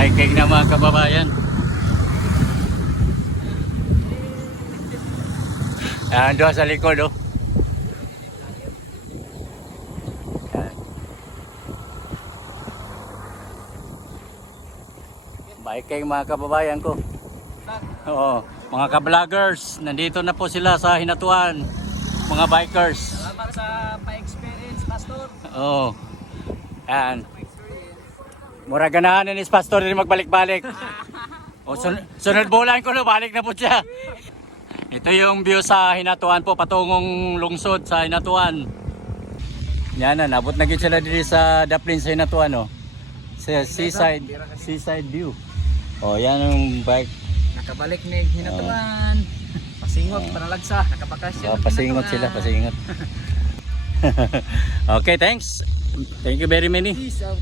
Biking na mga kababayan. Ayan doon sa likod oh. Ayan. Biking mga kababayan ko. Oo, mga ka-vloggers, nandito na po sila sa Hinatuan. Mga bikers. Salamat sa pa-experience, Pastor. Oo. Ayan. Mura ganahan ni Pastor din magbalik-balik. O, sunod bulan ko no, balik na po siya. Ito yung view sa Hinatuan po, patungong lungsod sa Hinatuan. Yan na, nabot na gid sila dito sa Daplin sa Hinatuan no. Sa seaside view. O, yan yung bike. Nakabalik ni Hinatuan. Pasingot, panalagsa, nakabakasyon. Pasingot sila, pasingot. Okay, thanks. Thank you very many. Peace out.